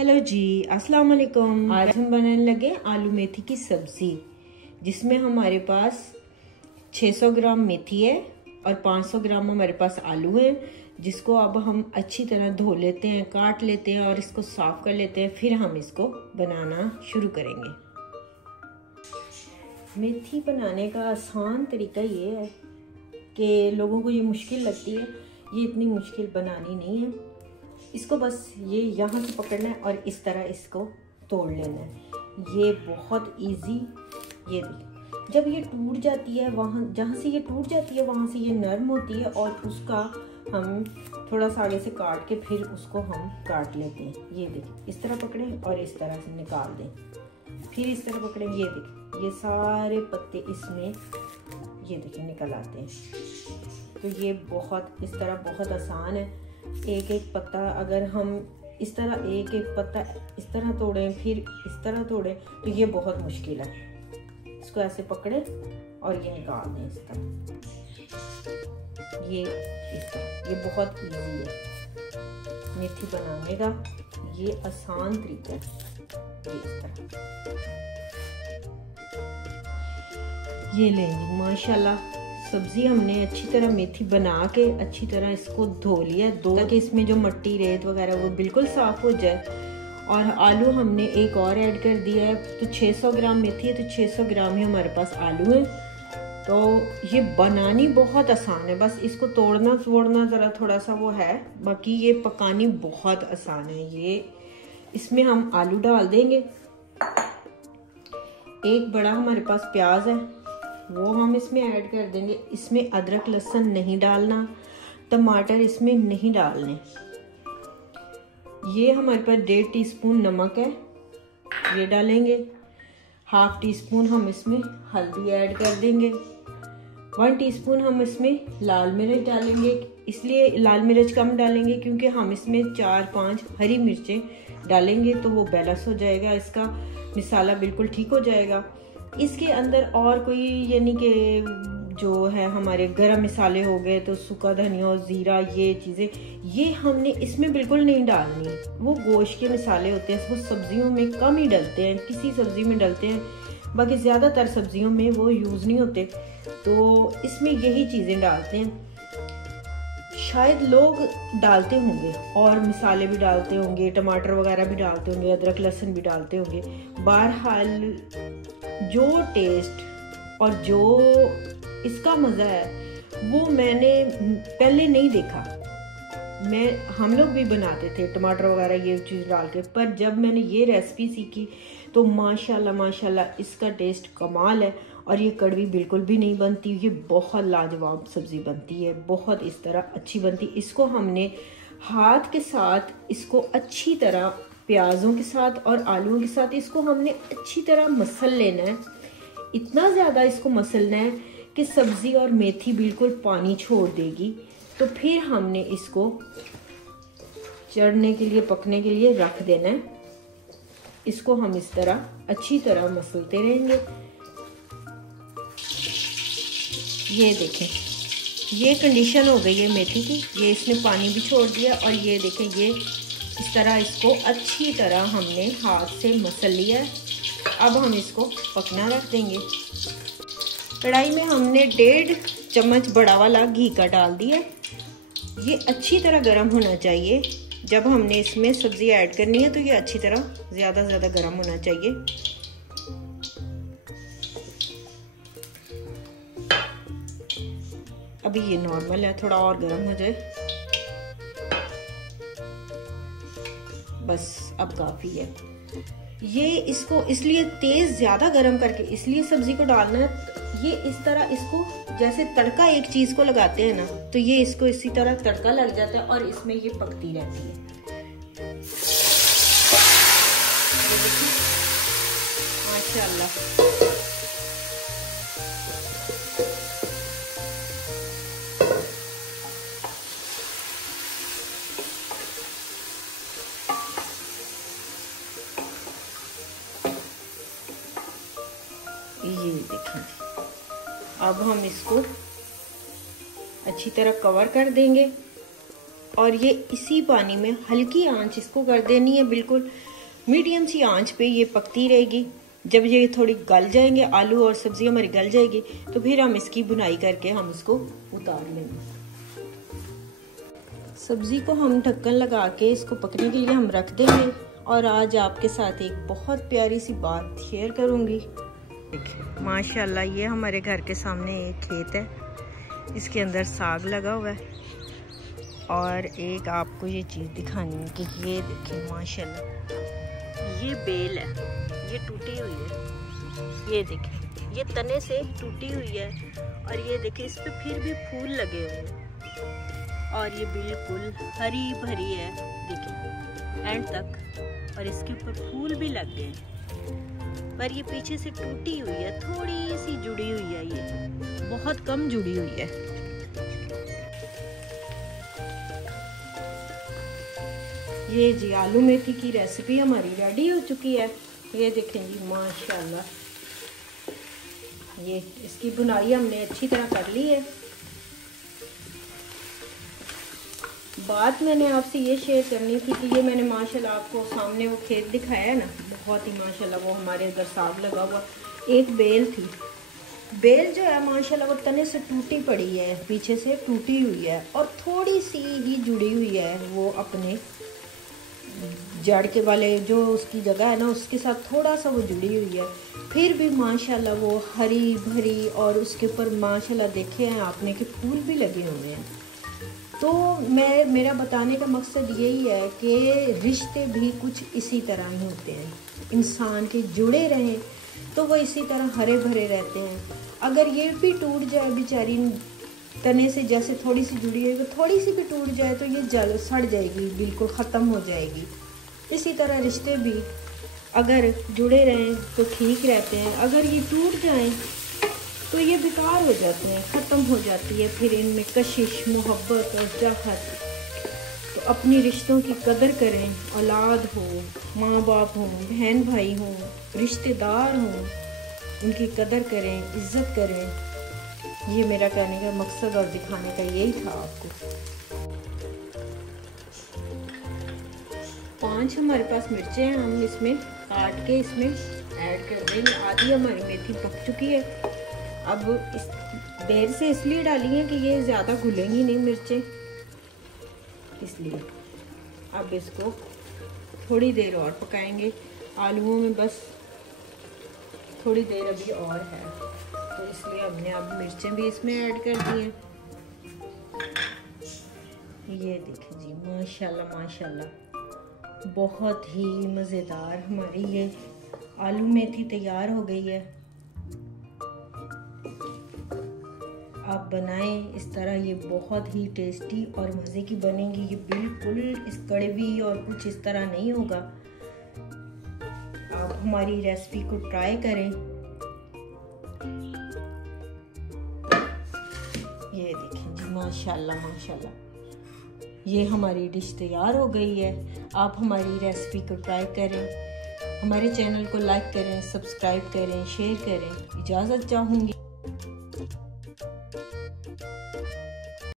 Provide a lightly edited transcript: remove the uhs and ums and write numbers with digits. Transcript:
Hello जी, अस्सलाम वालेकुम। आज हम बनाने लगे आलू मेथी की सब्जी, जिसमें हमारे पास 600 ग्राम मेथी है और 500 ग्राम हमारे पास आलू है, जिसको अब हम अच्छी तरह धो लेते हैं, काट लेते हैं और इसको साफ कर लेते हैं। फिर हम इसको बनाना शुरू करेंगे। मेथी बनाने का आसान तरीका ये है कि लोगों को ये मुश्किल लगती है, ये इतनी मुश्किल बनानी नहीं है। इसको बस ये यहाँ से पकड़ना है और इस तरह इसको तोड़ लेना है। ये बहुत इजी। ये देखिए, जब ये टूट जाती है, वहाँ जहाँ से ये टूट जाती है वहाँ से ये नरम होती है और उसका हम थोड़ा सा आगे से काट के फिर उसको हम काट लेते हैं। ये देखिए, इस तरह पकड़ें और इस तरह से निकाल दें, फिर इस तरह पकड़ें। ये देखिए, ये सारे पत्ते इसमें ये देखिए निकल आते हैं। तो ये बहुत इस तरह बहुत आसान है। एक एक पत्ता अगर हम इस तरह एक एक पत्ता इस तरह तोड़ें फिर इस तरह तोड़ें तो ये बहुत मुश्किल है। इसको ऐसे पकड़ें और ये निकाल दें इस तरह। ये इस तरह, ये बहुत इजी है मेथी बनाने का, ये आसान तरीका है। ये इस तरह ये लेंगे। माशाल्लाह सब्जी हमने अच्छी तरह मेथी बना के अच्छी तरह इसको धो लिया ताकि इसमें जो मिट्टी रेत वगैरह वो बिल्कुल साफ हो जाए। और आलू हमने एक और ऐड कर दिया है। तो 600 ग्राम मेथी है तो 600 ग्राम ही हमारे पास आलू है। तो ये बनानी बहुत आसान है, बस इसको तोड़ना ज़रा थोड़ा सा वो है, बाकी ये पकानी बहुत आसान है। ये इसमें हम आलू डाल देंगे। एक बड़ा हमारे पास प्याज है वो हम इसमें ऐड कर देंगे। इसमें अदरक लहसुन नहीं डालना, टमाटर इसमें नहीं डालने। ये हमारे पास 1.5 टीस्पून नमक है, ये डालेंगे। 1/2 टीस्पून हम इसमें हल्दी ऐड कर देंगे। 1 टीस्पून हम इसमें लाल मिर्च डालेंगे। इसलिए लाल मिर्च कम डालेंगे क्योंकि हम इसमें 4-5 हरी मिर्चें डालेंगे तो वो बैलेंस हो जाएगा, इसका मसाला बिल्कुल ठीक हो जाएगा। इसके अंदर और कोई यानी कि जो है हमारे गरम मसाले हो गए तो सूखा धनिया और ज़ीरा, ये चीज़ें ये हमने इसमें बिल्कुल नहीं डालनी। वो गोश्त के मसाले होते हैं, वो सब्जियों में कम ही डलते हैं, किसी सब्जी में डलते हैं, बाकी ज़्यादातर सब्जियों में वो यूज़ नहीं होते। तो इसमें यही चीज़ें डालते हैं। शायद लोग डालते होंगे और मसाले भी डालते होंगे, टमाटर वगैरह भी डालते होंगे, अदरक लहसुन भी डालते होंगे। बहरहाल जो टेस्ट और जो इसका मज़ा है वो मैंने पहले नहीं देखा। हम लोग भी बनाते थे टमाटर वगैरह ये चीज़ डाल के, पर जब मैंने ये रेसिपी सीखी तो माशाल्लाह इसका टेस्ट कमाल है। और ये कड़वी बिल्कुल भी नहीं बनती, ये बहुत लाजवाब सब्ज़ी बनती है, बहुत इस तरह अच्छी बनती। इसको हमने हाथ के साथ इसको अच्छी तरह प्याज़ों के साथ और आलूओं के साथ इसको हमने अच्छी तरह मसल लेना है। इतना ज़्यादा इसको मसलना है कि सब्ज़ी और मेथी बिल्कुल पानी छोड़ देगी। तो फिर हमने इसको चढ़ने के लिए, पकने के लिए रख देना है। इसको हम इस तरह अच्छी तरह मसलते रहेंगे। ये देखें, ये कंडीशन हो गई है मेथी की, ये इसने पानी भी छोड़ दिया। और ये देखें, ये इस तरह इसको अच्छी तरह हमने हाथ से मसल लिया है। अब हम इसको पकना रख देंगे। कढ़ाई में हमने 1.5 चम्मच बड़ा वाला घी का डाल दिया। ये अच्छी तरह गर्म होना चाहिए। जब हमने इसमें सब्ज़ी ऐड करनी है तो ये अच्छी तरह ज़्यादा गर्म होना चाहिए। अभी ये नॉर्मल है, थोड़ा और गर्म हो जाए बस, अब काफ़ी है। ये इसको इसलिए तेज़ ज़्यादा गर्म करके इसलिए सब्ज़ी को डालना है। ये इस तरह इसको जैसे तड़का एक चीज़ को लगाते हैं ना, तो ये इसको इसी तरह तड़का लग जाता है और इसमें ये पकती रहती है। माशाल्लाह ये देखें। अब हम इसको अच्छी तरह कवर कर देंगे और ये इसी पानी में हल्की आंच इसको कर देनी है, बिल्कुल मीडियम सी आंच पे ये पकती रहेगी। जब ये थोड़ी गल जाएंगे, आलू और सब्जी हमारी गल जाएगी, तो फिर हम इसकी बुनाई करके हम इसको उतार लेंगे। सब्जी को हम ढक्कन लगा के इसको पकने के लिए हम रख देंगे। और आज आपके साथ एक बहुत प्यारी सी बात शेयर करूंगी। माशाल्लाह ये हमारे घर के सामने एक खेत है, इसके अंदर साग लगा हुआ है। और एक आपको ये चीज़ दिखानी है कि ये देखिए माशाल्लाह ये बेल है, ये टूटी हुई है। ये देखिए ये तने से टूटी हुई है और ये देखिए इस पे फिर भी फूल लगे हुए हैं और ये बिल्कुल हरी भरी है, देखिए एंड तक। और इसके ऊपर फूल भी लग गए हैं, पर ये पीछे से टूटी हुई है, थोड़ी सी जुड़ी हुई है, ये बहुत कम जुड़ी हुई है। ये जी आलू मेथी की रेसिपी हमारी रेडी हो चुकी है। ये देखें जी माशाल्लाह, ये इसकी बुनाई हमने अच्छी तरह कर ली है। बात मैंने आपसे ये शेयर करनी थी कि ये मैंने माशाल्लाह आपको सामने वो खेत दिखाया है ना, बहुत ही माशाल्लाह वो हमारे उधर साग लगा हुआ। एक बेल थी, बेल जो है माशाल्लाह वो तने से टूटी पड़ी है, पीछे से टूटी हुई है और थोड़ी सी ही जुड़ी हुई है वो अपने जड़ के वाले जो उसकी जगह है ना उसके साथ थोड़ा सा वो जुड़ी हुई है। फिर भी माशाल्लाह वो हरी भरी और उसके ऊपर माशाल्लाह देखे हैं आपने कि फूल भी लगे हुए हैं। तो मेरा बताने का मकसद यही है कि रिश्ते भी कुछ इसी तरह ही होते हैं। इंसान के जुड़े रहें तो वो इसी तरह हरे भरे रहते हैं। अगर ये भी टूट जाए बेचारी तने से, जैसे थोड़ी सी जुड़ी है, तो थोड़ी सी भी टूट जाए तो ये जल सड़ जाएगी, बिल्कुल ख़त्म हो जाएगी। इसी तरह रिश्ते भी अगर जुड़े रहें तो ठीक रहते हैं, अगर ये टूट जाएं तो ये बेकार हो जाते हैं, ख़त्म हो जाती है फिर इनमें कशिश, मोहब्बत और चाहत। तो अपनी रिश्तों की कदर करें, औलाद हो, माँ बाप हों, बहन भाई हों, रिश्तेदार हों, उनकी कदर करें, इज़्ज़त करें। ये मेरा कहने का मकसद और दिखाने का यही था आपको। 5 हमारे पास मिर्चें हैं, हम इसमें काट के इसमें ऐड कर देंगे। आधी हमारी मेथी पक चुकी है। अब इस देर से इसलिए डाली है कि ये ज़्यादा घुलेंगी नहीं मिर्चें, इसलिए अब इसको थोड़ी देर और पकाएंगे। आलूओं में बस थोड़ी देर अभी और है, तो इसलिए हमने अब मिर्चें भी इसमें ऐड कर दी हैं। ये देखें जी माशाल्लाह माशाल्लाह बहुत ही मज़ेदार हमारी ये आलू मेथी तैयार हो गई है। आप बनाएं इस तरह, ये बहुत ही टेस्टी और मज़े की बनेगी। ये बिल्कुल इस कड़वी और कुछ इस तरह नहीं होगा। आप हमारी रेसिपी को ट्राई करें। ये देखें जी माशाल्लाह माशाल्लाह ये हमारी डिश तैयार हो गई है। आप हमारी रेसिपी को ट्राई करें, हमारे चैनल को लाइक करें, सब्सक्राइब करें, शेयर करें। इजाज़त चाहूँगी।